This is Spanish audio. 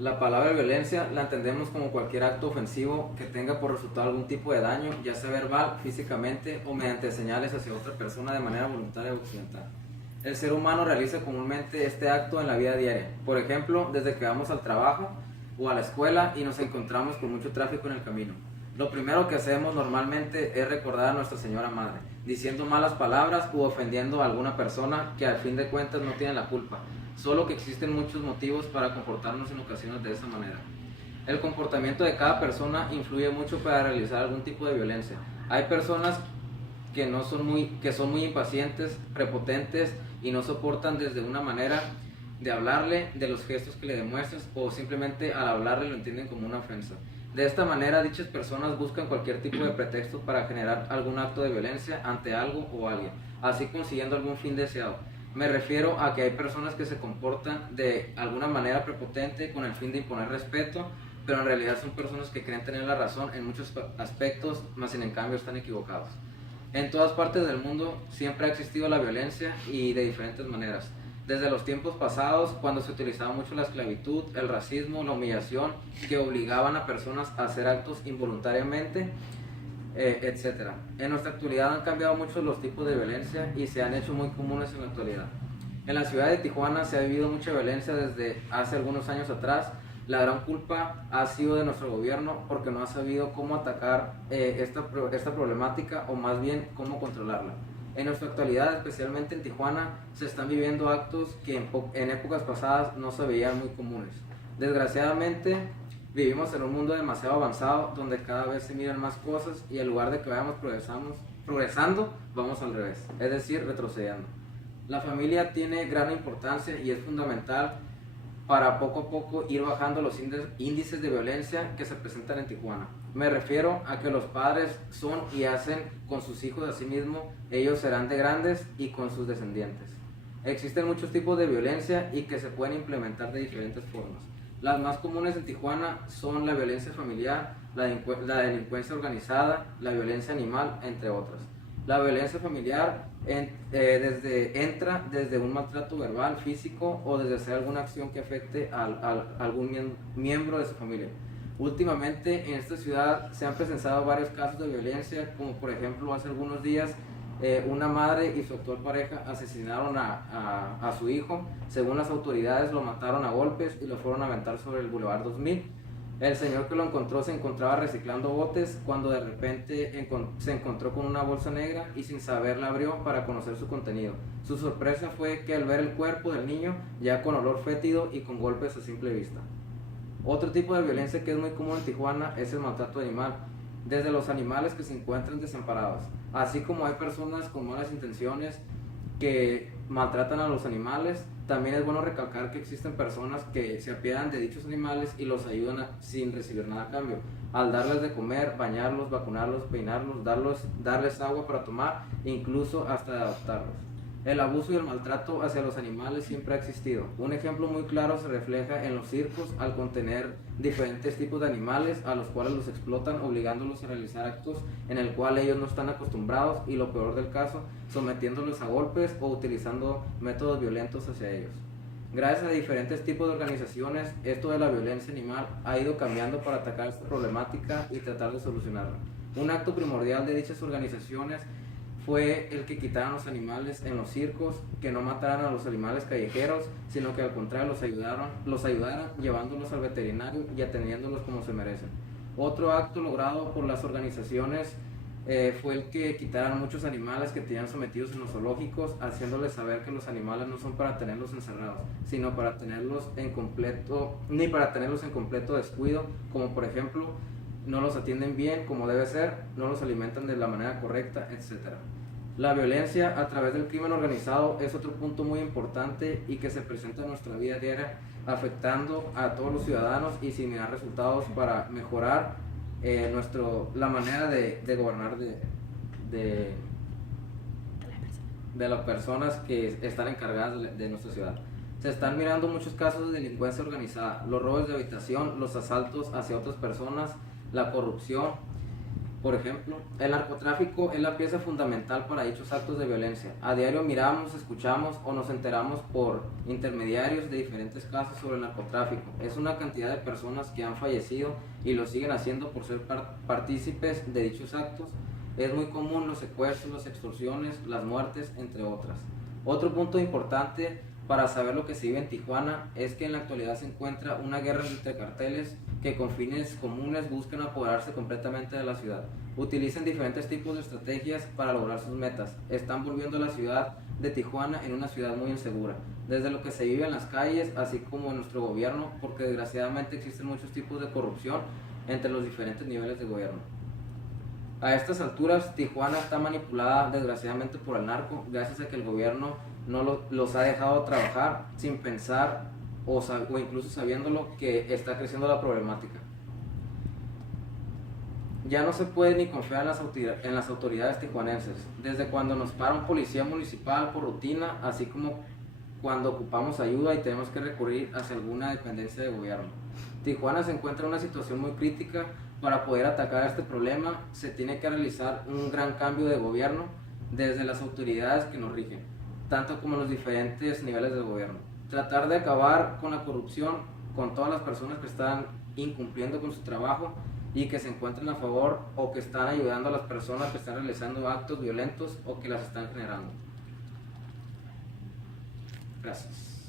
La palabra violencia la entendemos como cualquier acto ofensivo que tenga por resultado algún tipo de daño, ya sea verbal, físicamente o mediante señales hacia otra persona de manera voluntaria o accidental. El ser humano realiza comúnmente este acto en la vida diaria. Por ejemplo, desde que vamos al trabajo o a la escuela y nos encontramos con mucho tráfico en el camino. Lo primero que hacemos normalmente es recordar a Nuestra Señora Madre, diciendo malas palabras u ofendiendo a alguna persona que al fin de cuentas no tiene la culpa, solo que existen muchos motivos para comportarnos en ocasiones de esa manera. El comportamiento de cada persona influye mucho para realizar algún tipo de violencia. Hay personas que son muy impacientes, prepotentes y no soportan desde una manera de hablarle, de los gestos que le demuestras o simplemente al hablarle lo entienden como una ofensa. De esta manera, dichas personas buscan cualquier tipo de pretexto para generar algún acto de violencia ante algo o alguien, así consiguiendo algún fin deseado. Me refiero a que hay personas que se comportan de alguna manera prepotente con el fin de imponer respeto, pero en realidad son personas que creen tener la razón en muchos aspectos, mas en cambio están equivocados. En todas partes del mundo siempre ha existido la violencia y de diferentes maneras. Desde los tiempos pasados, cuando se utilizaba mucho la esclavitud, el racismo, la humillación, que obligaban a personas a hacer actos involuntariamente, etc. En nuestra actualidad han cambiado mucho los tipos de violencia y se han hecho muy comunes en la actualidad. En la ciudad de Tijuana se ha vivido mucha violencia desde hace algunos años atrás. La gran culpa ha sido de nuestro gobierno porque no ha sabido cómo atacar esta problemática o más bien cómo controlarla. En nuestra actualidad, especialmente en Tijuana, se están viviendo actos que en épocas pasadas no se veían muy comunes. Desgraciadamente, vivimos en un mundo demasiado avanzado donde cada vez se miran más cosas y en lugar de que vayamos progresando, vamos al revés, es decir, retrocediendo. La familia tiene gran importancia y es fundamental para poco a poco ir bajando los índices de violencia que se presentan en Tijuana. Me refiero a que los padres son y hacen con sus hijos a sí mismos, ellos serán de grandes y con sus descendientes. Existen muchos tipos de violencia y que se pueden implementar de diferentes formas. Las más comunes en Tijuana son la violencia familiar, la delincuencia organizada, la violencia animal, entre otras. La violencia familiar entra desde un maltrato verbal, físico o desde hacer alguna acción que afecte a algún miembro de su familia. Últimamente en esta ciudad se han presentado varios casos de violencia, como por ejemplo hace algunos días una madre y su actual pareja asesinaron a su hijo. Según las autoridades lo mataron a golpes y lo fueron a aventar sobre el Boulevard 2000. El señor que lo encontró se encontraba reciclando botes cuando de repente se encontró con una bolsa negra y sin saber la abrió para conocer su contenido. Su sorpresa fue que al ver el cuerpo del niño ya con olor fétido y con golpes a simple vista. Otro tipo de violencia que es muy común en Tijuana es el maltrato animal, desde los animales que se encuentran desamparados, así como hay personas con malas intenciones que maltratan a los animales. También es bueno recalcar que existen personas que se apiadan de dichos animales y los ayudan sin recibir nada a cambio, al darles de comer, bañarlos, vacunarlos, peinarlos, darles agua para tomar e incluso hasta adoptarlos. El abuso y el maltrato hacia los animales siempre ha existido. Un ejemplo muy claro se refleja en los circos al contener diferentes tipos de animales a los cuales los explotan obligándolos a realizar actos en el cual ellos no están acostumbrados y lo peor del caso, sometiéndolos a golpes o utilizando métodos violentos hacia ellos. Gracias a diferentes tipos de organizaciones, esto de la violencia animal ha ido cambiando para atacar esta problemática y tratar de solucionarla. Un acto primordial de dichas organizaciones fue el que quitaran los animales en los circos, que no mataran a los animales callejeros, sino que al contrario los ayudaran llevándolos al veterinario y atendiéndolos como se merecen. Otro acto logrado por las organizaciones fue el que quitaran muchos animales que tenían sometidos en los zoológicos, haciéndoles saber que los animales no son para tenerlos encerrados, sino para tenerlos en completo descuido, como por ejemplo no los atienden bien como debe ser, no los alimentan de la manera correcta, etc. La violencia a través del crimen organizado es otro punto muy importante y que se presenta en nuestra vida diaria, afectando a todos los ciudadanos y sin mirar resultados para mejorar la manera de gobernar de las personas que están encargadas de nuestra ciudad. Se están mirando muchos casos de delincuencia organizada, los robos de habitación, los asaltos hacia otras personas, la corrupción Por ejemplo, el narcotráfico es la pieza fundamental para dichos actos de violencia. A diario miramos, escuchamos o nos enteramos por intermediarios de diferentes casos sobre el narcotráfico. Es una cantidad de personas que han fallecido y lo siguen haciendo por ser partícipes de dichos actos. Es muy común los secuestros, las extorsiones, las muertes, entre otras. Otro punto importante para saber lo que se vive en Tijuana es que en la actualidad se encuentra una guerra entre carteles que con fines comunes buscan apoderarse completamente de la ciudad. Utilizan diferentes tipos de estrategias para lograr sus metas. Están volviendo a la ciudad de Tijuana en una ciudad muy insegura, desde lo que se vive en las calles, así como en nuestro gobierno, porque desgraciadamente existen muchos tipos de corrupción entre los diferentes niveles de gobierno. A estas alturas, Tijuana está manipulada desgraciadamente por el narco, gracias a que el gobierno no los ha dejado trabajar sin pensar o incluso sabiéndolo que está creciendo la problemática. Ya no se puede ni confiar en las autoridades tijuanenses, desde cuando nos para un policía municipal por rutina, así como cuando ocupamos ayuda y tenemos que recurrir hacia alguna dependencia de gobierno. Tijuana se encuentra en una situación muy crítica. Para poder atacar este problema se tiene que realizar un gran cambio de gobierno desde las autoridades que nos rigen, tanto como los diferentes niveles de gobierno. Tratar de acabar con la corrupción, con todas las personas que están incumpliendo con su trabajo y que se encuentren a favor o que están ayudando a las personas que están realizando actos violentos o que las están generando. Gracias.